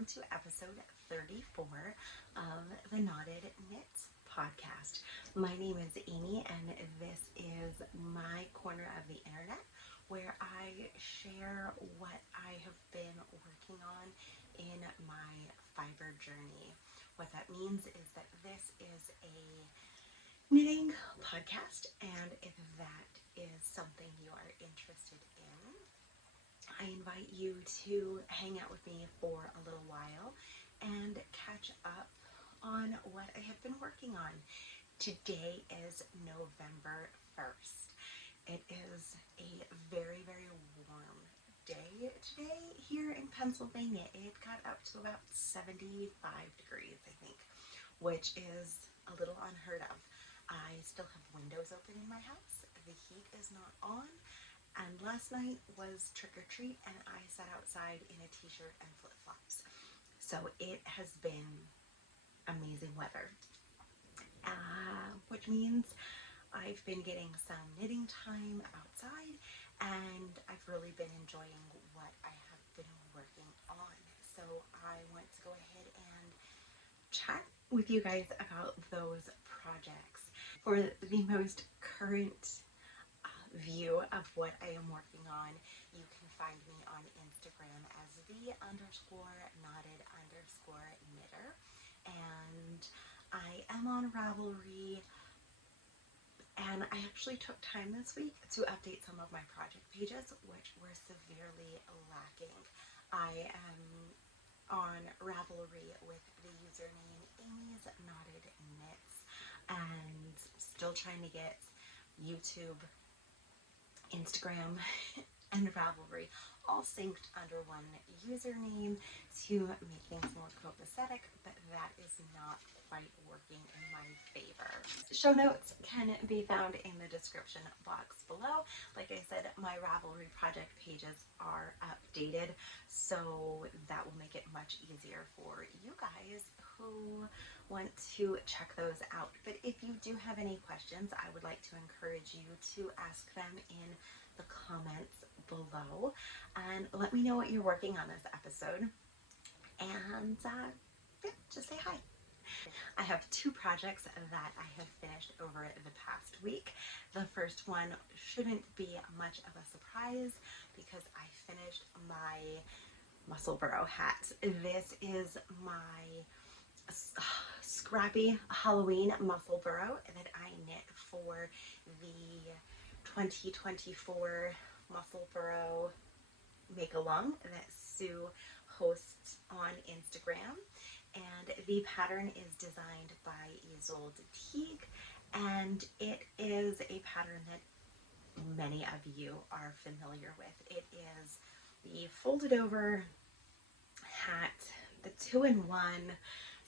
welcome to episode 34 of the Knotted Knits podcast. My name is Amy and this is my corner of the internet where I share what I have been working on in my fiber journey. What that means is that this is a knitting podcast, and if that is something you are interested in, I invite you to hang out with me for a little while and catch up on what I have been working on. Today is November 1st. It is a very, very warm day today here in Pennsylvania. It got up to about 75 degrees, I think, which is a little unheard of. I still have windows open in my house. The heat is not on. And last night was trick or treat and I sat outside in a t-shirt and flip-flops. So it has been amazing weather, which means I've been getting some knitting time outside and I've really been enjoying what I have been working on. So I want to go ahead and chat with you guys about those projects. For the most current view of what I am working on, you can find me on Instagram as the_knotted_knitter, and I am on Ravelry, and I actually took time this week to update some of my project pages which were severely lacking. I am on Ravelry with the username Amy's Knotted Knits and still trying to get YouTube, Instagram, and Ravelry all synced under one username to make things more copacetic, but that is not quite working in my favor. Show notes can be found in the description box below. Like I said, my Ravelry project pages are updated, so that will make it much easier for you guys who want to check those out. But if you do have any questions, I would like to encourage you to ask them in the comments below and let me know what you're working on this episode, and yeah, just say hi. I have two projects that I have finished over the past week. The first one shouldn't be much of a surprise because I finished my Musselburg Hat. This is my Scrappy Halloween Musselburg that I knit for the 2024 Musselburg Make-Along that Sue hosts on Instagram. And the pattern is designed by Isolde Teague, and it is a pattern that many of you are familiar with. It is the folded over hat, the 2-in-1.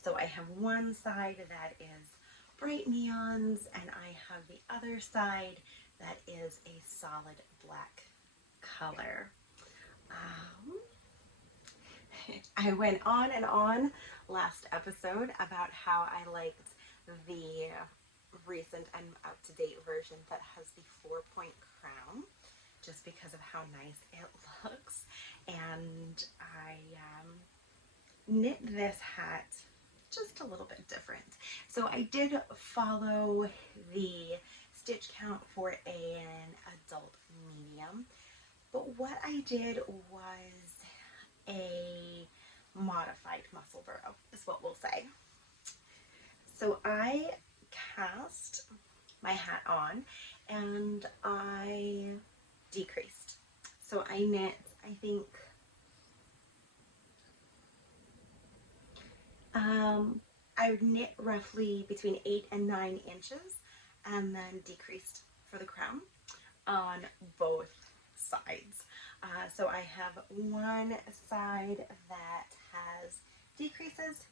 So I have one side that is bright neons and I have the other side that is a solid black color. I went on and on last episode about how I liked the recent and up-to-date version that has the 4-point crown, just because of how nice it looks. And I knit this hat just a little bit different. So I did follow the stitch count for an adult medium, but what I did was a modified Musselburg, is what we'll say. So I cast my hat on and I decreased. So I knit, I think, I would knit roughly between 8 and 9 inches and then decreased for the crown on both sides. So I have one side that has decreases,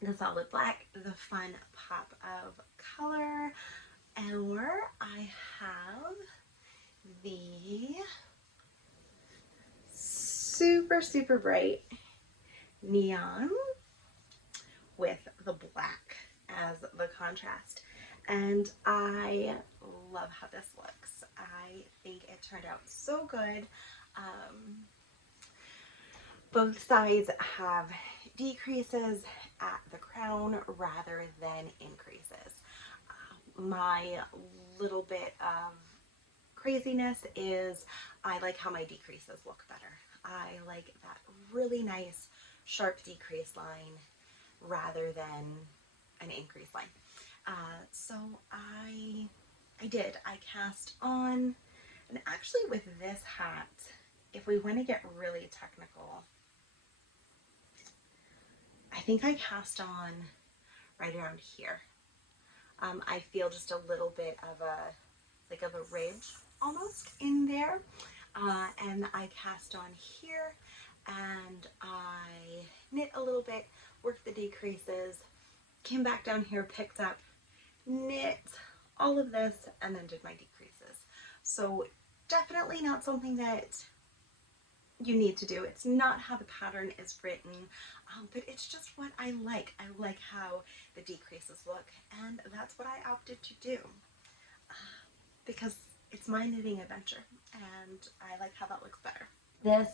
the solid black, the fun pop of color, or I have the super bright neon with the black as the contrast. And I love how this looks. I think it turned out so good. Both sides have decreases at the crown rather than increases. My little bit of craziness is I like how my decreases look better. I like that really nice sharp decrease line rather than an increase line. So I cast on, and actually with this hat, if we want to get really technical, I think I cast on right around here. I feel just a little bit of a ridge almost in there. And I cast on here and I knit a little bit, worked the decreases, came back down here, picked up, knit all of this, and then did my decreases. So definitely not something that you need to do. It's not how the pattern is written, but it's just what I like. I like how the decreases look, and that's what I opted to do because it's my knitting adventure, and I like how that looks better. This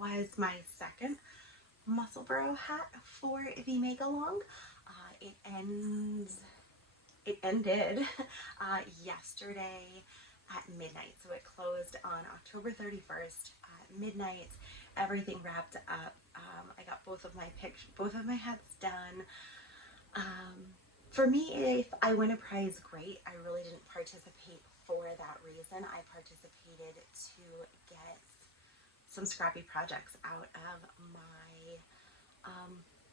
was my second Musselburg hat for the Make Along. It ended yesterday at midnight, so it closed on October 31st at midnight. Everything wrapped up. I got both of my hats done. For me, if I win a prize, great. I really didn't participate for that reason. I participated to get some scrappy projects out of my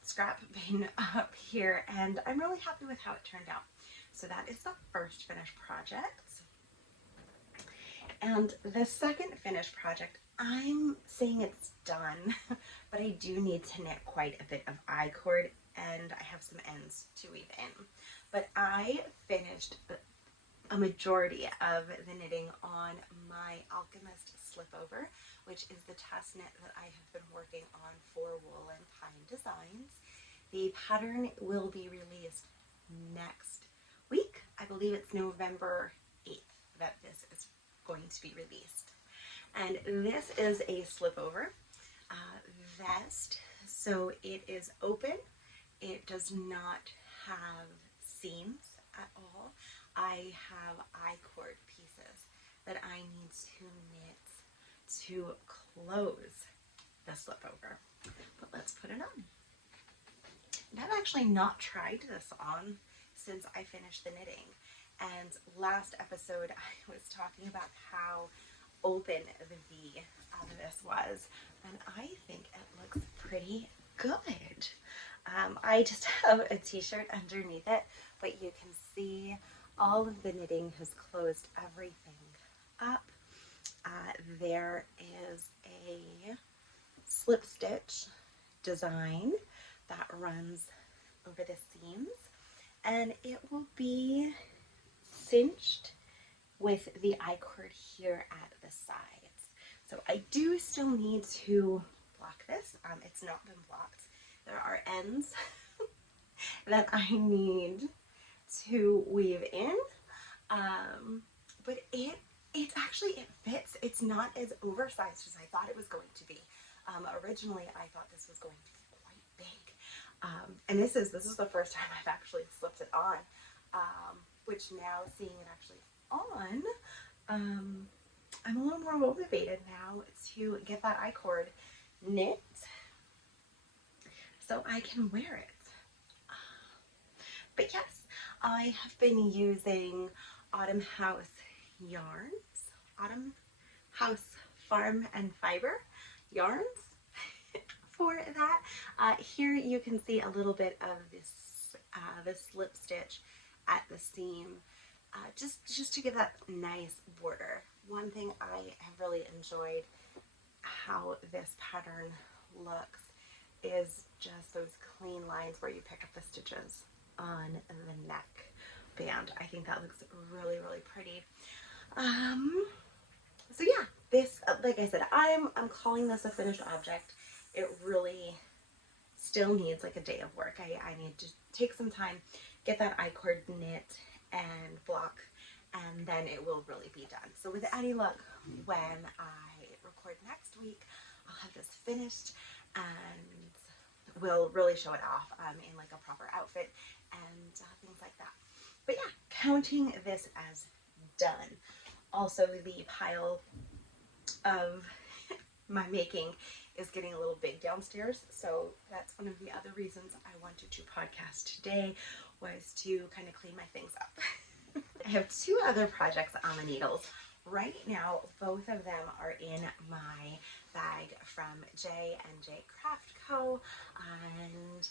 scrap bin up here, and I'm really happy with how it turned out. So that is the first finished project. And the second finished project, I'm saying it's done, but I do need to knit quite a bit of I-cord, and I have some ends to weave in. But I finished a majority of the knitting on my Alchemist Slipover, which is the test knit that I have been working on for Wool and Pine Designs. The pattern will be released next week. I believe it's November 8th that this is going to be released. And this is a slipover vest, so it is open. It does not have seams at all. I have I-cord pieces that I need to knit to close the slipover. But let's put it on. And I've actually not tried this on since I finished the knitting. And last episode I was talking about how open the V of this was, and I think it looks pretty good. I just have a t-shirt underneath it, but you can see all of the knitting has closed everything up. There is a slip stitch design that runs over the seams, and it will be cinched with the I-cord here at the sides. So I do still need to block this. It's not been blocked. There are ends that I need to weave in, but it fits. It's not as oversized as I thought it was going to be. Originally I thought this was going to be quite big, and this is the first time I've actually slipped it on, which now seeing it actually on, I'm a little more motivated now to get that I-cord knit so I can wear it. But yes, I have been using Autumn House yarns, Autumn House Farm and Fiber yarns for that. Here you can see a little bit of this slip stitch at the seam, just to give that nice border. One thing I have really enjoyed how this pattern looks is just those clean lines where you pick up the stitches on the neck band. I think that looks really, really pretty. So yeah, this, like I said, I'm calling this a finished object. It really still needs like a day of work. I need to take some time, get that I-cord knit and block, and then it will really be done. So with any luck, when I record next week, I'll have this finished and will really show it off in like a proper outfit and things like that. But yeah, counting this as done. Also, the pile of my making is getting a little big downstairs, so that's one of the other reasons I wanted to podcast today, was to kind of clean my things up. I have two other projects on the needles. Right now, both of them are in my bag from JnJCraft Co, and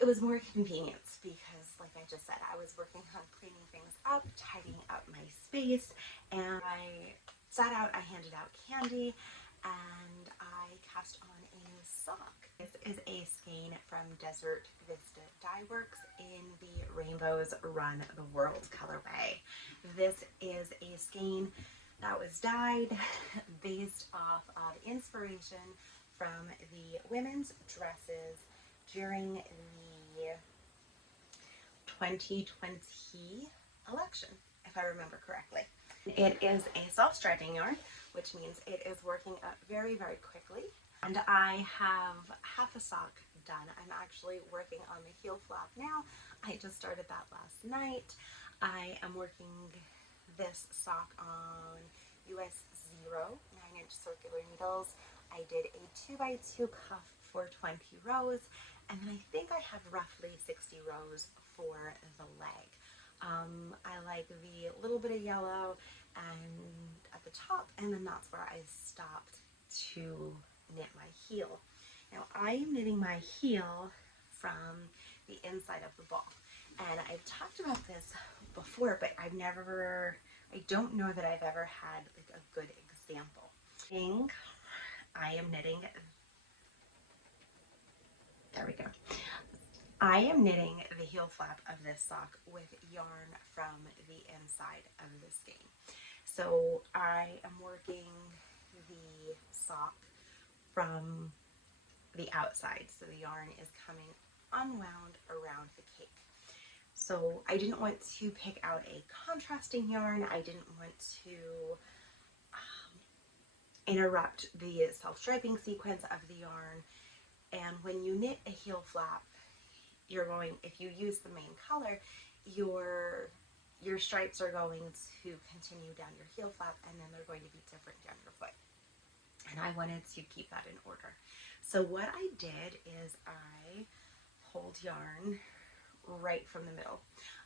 it was more convenience because, like I just said, I was working on cleaning things up, tidying up my space, and I sat out, I handed out candy, and I cast on a new sock. This is a skein from Vista Dyeworks in the Rainbows Run the World colorway. This is a skein that was dyed based off of inspiration from the women's dresses during the 2020 election, if I remember correctly. It is a self-striping yarn, which means it is working up very, very quickly. And I have half a sock done. I'm actually working on the heel flap now. I just started that last night. I am working this sock on US 0 9-inch circular needles. I did a 2x2 cuff for 20 rows, and then I think I have roughly 60 rows for the leg. I like the little bit of yellow and at the top, and then that's where I stopped to knit my heel. Now I am knitting my heel from the inside of the ball, and I've talked about this before, but I don't know that I've ever had like a good example. I am knitting, there we go. I am knitting the heel flap of this sock with yarn from the inside of the skein. So I am working the sock from the outside, so the yarn is coming unwound around the cake. So I didn't want to pick out a contrasting yarn. I didn't want to interrupt the self-striping sequence of the yarn. And when you knit a heel flap, if you use the main color, your stripes are going to continue down your heel flap, and then they're going to be different down your foot. And I wanted to keep that in order. So what I did is I pulled yarn right from the middle.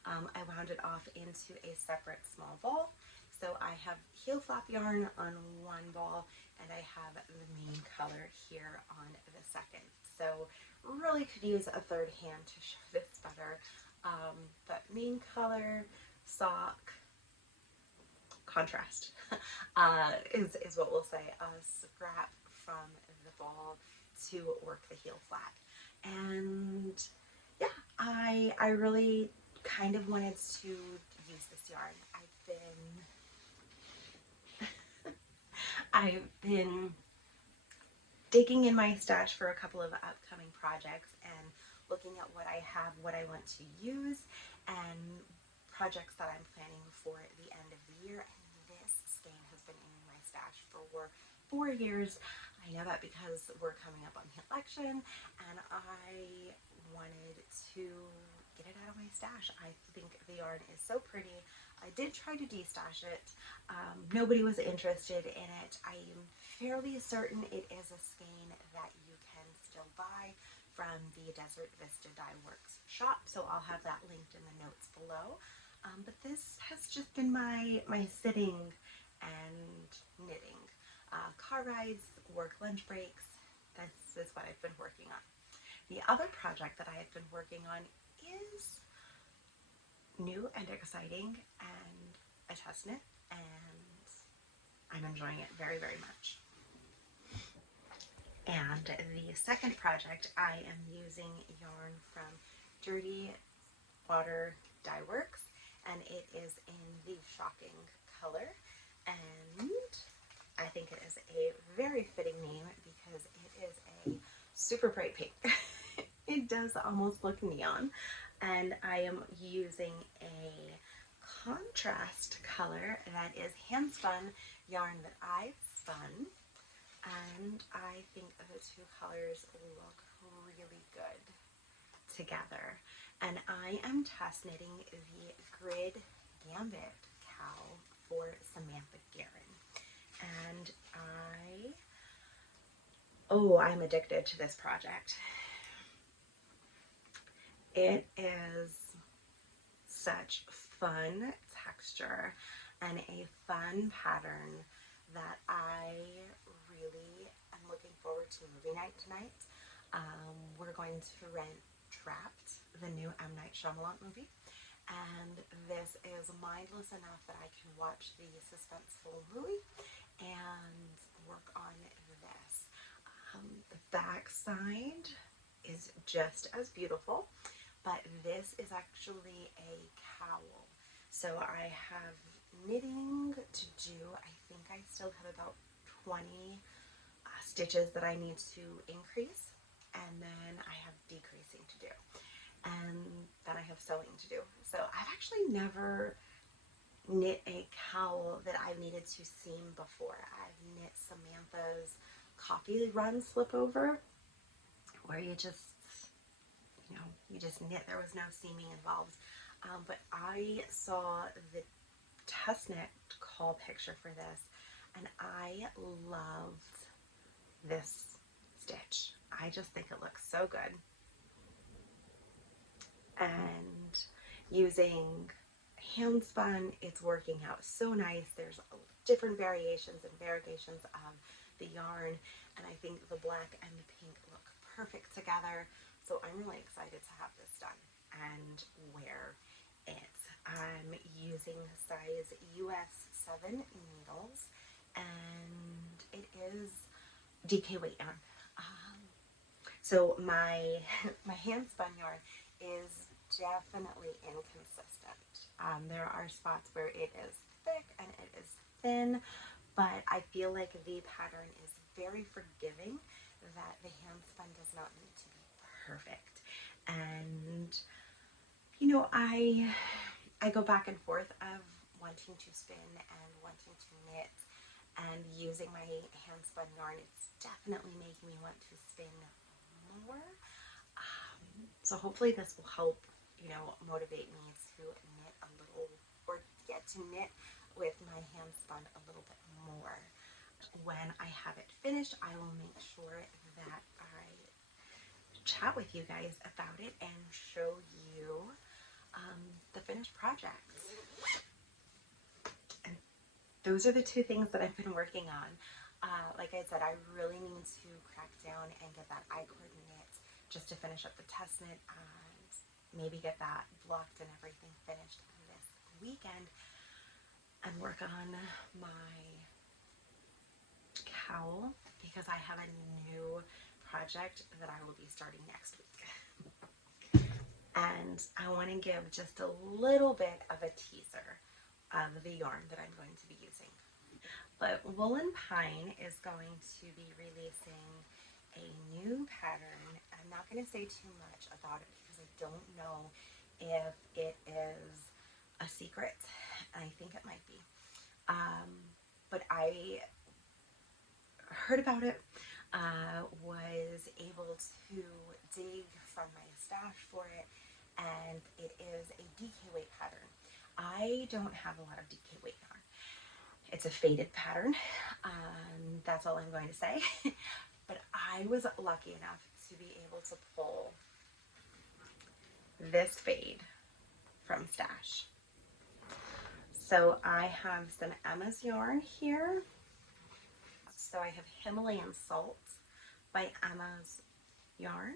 I wound it off into a separate small ball. So I have heel flap yarn on one ball, and I have the main color here on the second. So really could use a third hand to show this better. But main color, sock, contrast is what we'll say. A scrap from the ball to work the heel flap. And yeah, I really kind of wanted to use this yarn. I've been digging in my stash for a couple of upcoming projects and looking at what I have, what I want to use, and projects that I'm planning for the end of the year. And this skein has been in my stash for 4 years. I know that because we're coming up on the election, and I wanted to get it out of my stash. I think the yarn is so pretty. I did try to destash it. Nobody was interested in it. I am fairly certain it is a skein that you can still buy from the Vista Dyeworks shop, so I'll have that linked in the notes below. But this has just been my sitting and knitting. Car rides, work lunch breaks, this is what I've been working on. The other project that I have been working on is new and exciting and a test knit, and I'm enjoying it very, very much. And the second project, I am using yarn from Dirty Water Dyeworks, and it is in the Shocking color, and I think it is a very fitting name because it is a super bright pink. It does almost look neon, and I am using a contrast color that is hand spun yarn that I've spun and I think the two colors look really good together. And I am test knitting the Grid Gambit cowl for Samantha Guerin. And I'm addicted to this project. It is such fun texture and a fun pattern that I really am looking forward to movie night tonight. We're going to rent Trapped, the new M. Night Shyamalan movie, and this is mindless enough that I can watch the suspenseful movie and work on this. The back side is just as beautiful, but this is actually a cowl. So I have knitting to do. I think I still have about 20 stitches that I need to increase, and then I have decreasing to do, and then I have sewing to do. So I've actually never knit a cowl that I've needed to seam before. I've knit Samantha's coffee run slipover, where you just knit. There was no seaming involved. But I saw the test knit call picture for this, and I loved this stitch. I just think it looks so good. And using hand spun, it's working out so nice. There's different variations and variegations of the yarn, and I think the black and the pink look perfect together. So I'm really excited to have this done and wear it. I'm using size US 7 needles, and it is DK weight yarn. So my hand spun yarn is definitely inconsistent. There are spots where it is thick and it is thin, but I feel like the pattern is very forgiving, that the hand spun does not need to be perfect. And I go back and forth of wanting to spin and wanting to knit, and using my hand spun yarn, it's definitely making me want to spin more. So hopefully this will help, motivate me to knit a little, or get to knit with my hand spun a little bit more. When I have it finished, I will make sure that I chat with you guys about it and show you the finished project. And those are the two things that I've been working on. Like I said, I really need to crack down and get that I-cord knit just to finish up the test knit and maybe get that blocked and everything finished this weekend, and work on my cowl, because I have a new project that I will be starting next week. And I want to give just a little bit of a teaser of the yarn that I'm going to be using. But Woolen Pine is going to be releasing a new pattern. I'm not going to say too much about it because I don't know if it is a secret. I think it might be. But I heard about it, was able to dig from my stash for it, and it is a DK weight pattern. I don't have a lot of DK weight yarn. It's a faded pattern. That's all I'm going to say. But I was lucky enough to be able to pull this fade from stash. So I have some Emma's yarn here. So I have Himalayan Salt by Emma's yarn.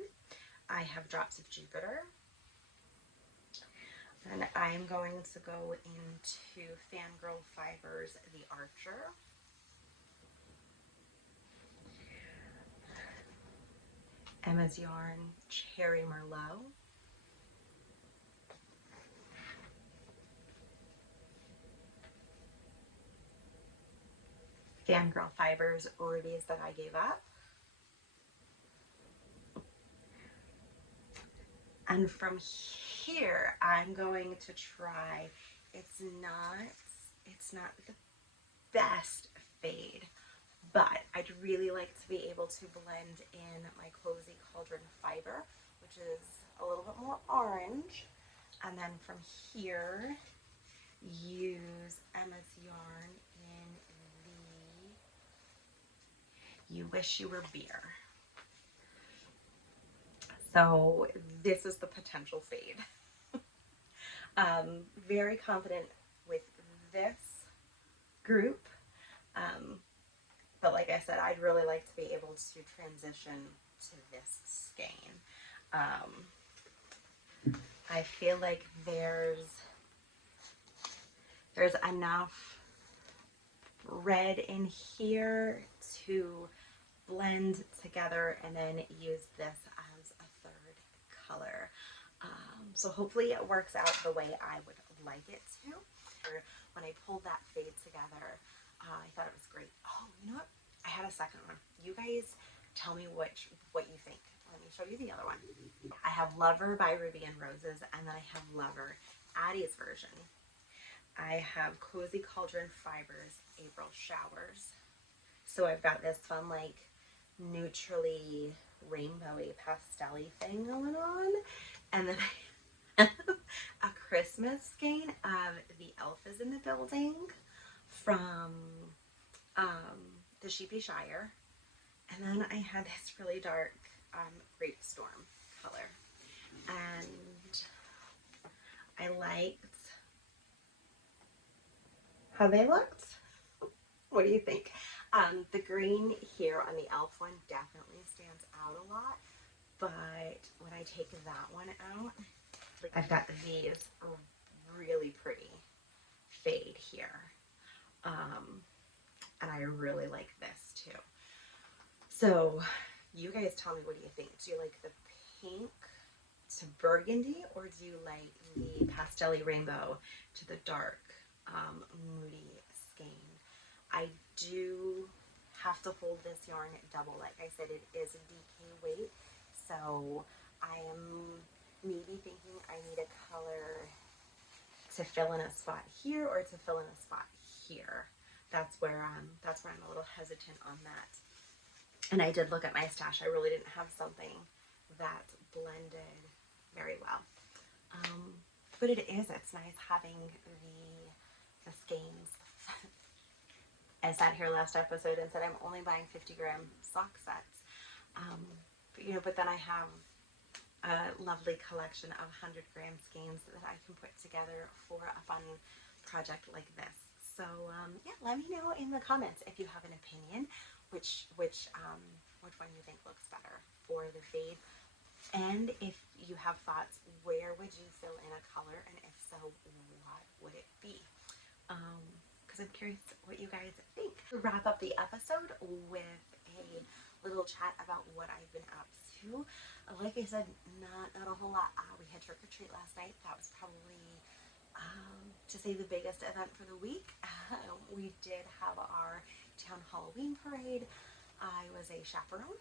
I have Drops of Jupiter. And I'm going to go into Fangirl Fibers, The Archer. Emma's yarn, Cherry Merlot. Fangirl Fibers, Rubies That I Gave Up. And from here, I'm going to try, it's not the best fade, but I'd really like to be able to blend in my Cozy Cauldron fiber, which is a little bit more orange, and then from here use Emma's yarn in the You Wish You Were Beer. So this is the potential fade. Very confident with this group, but like I said, I'd really like to be able to transition to this skein. I feel like there's enough red in here to blend together and then use this as a third color. So hopefully it works out the way I would like it to. When I pulled that fade together, I thought it was great. Oh, you know what? I had a second one. You guys tell me what you think. Let me show you the other one. I have Lover by Ruby and Roses, and then I have Lover, Addie's version. I have Cozy Cauldron Fibers, April Showers. So I've got this fun, like, neutrally rainbowy pastel-y thing going on. And then I have a Christmas skein of The Elf is in the Building from the Sheepy Shire. And then I had this really dark Grape Storm color. And I liked how they looked. What do you think? The green here on the Elf one definitely stands out a lot, but when I take that one out, I've got these really pretty fade here, and I really like this too. So you guys tell me, what do you think? Do you like the pink to burgundy, or do you like the pastel-y rainbow to the dark moody skein? I do have to hold this yarn double. Like I said, it is a DK weight, so I am maybe thinking I need a color to fill in a spot here or to fill in a spot here. That's where I'm a little hesitant on that. And I did look at my stash. I really didn't have something that blended very well. But it's nice having the skeins. I sat here last episode and said I'm only buying 50-gram sock sets. But then I have a lovely collection of 100-gram skeins that I can put together for a fun project like this. So yeah, let me know in the comments if you have an opinion, which one you think looks better for the fade, and if you have thoughts, where would you fill in a color, and if so, what would it be? Because I'm curious what you guys think. To wrap up the episode with a little chat about what I've been up to. Like I said, not a whole lot. We had trick or treat last night. That was probably, to say, the biggest event for the week. We did have our town Halloween parade. I was a chaperone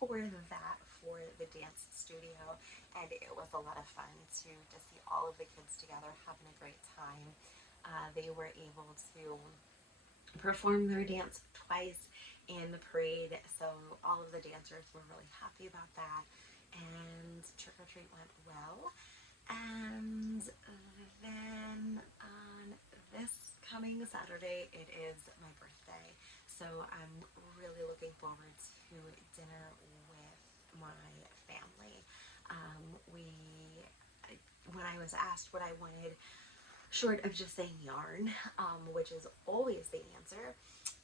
for that, for the dance studio, and it was a lot of fun to see all of the kids together having a great time. They were able to perform their dance twice in the parade, so all of the dancers were really happy about that, and trick-or-treat went well. And then on this coming Saturday, it is my birthday, so I'm really looking forward to dinner with my family. When I was asked what I wanted, short of just saying yarn, which is always the answer,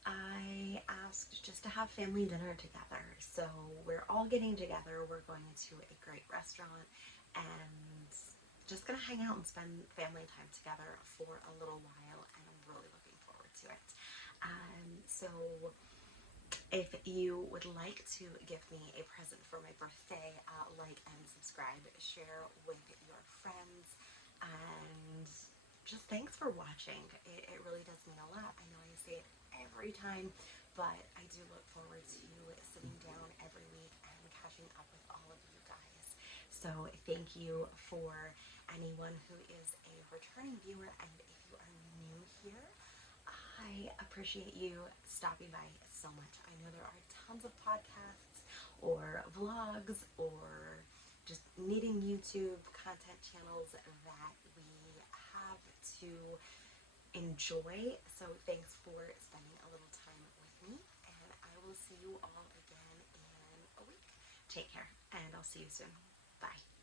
I asked just to have family dinner together. So we're all getting together, we're going to a great restaurant, and just gonna hang out and spend family time together for a little while, and I'm really looking forward to it. So if you would like to give me a present for my birthday, like and subscribe, share with your friends, and just thanks for watching. It really does mean a lot. I know I say it every time, but I do look forward to sitting down every week and catching up with all of you guys. So thank you for anyone who is a returning viewer, and if you are new here, I appreciate you stopping by so much. I know there are tons of podcasts or vlogs or just knitting YouTube content channels that we have to enjoy. So thanks for spending a little time with me, and I will see you all again in a week. Take care, and I'll see you soon. Bye.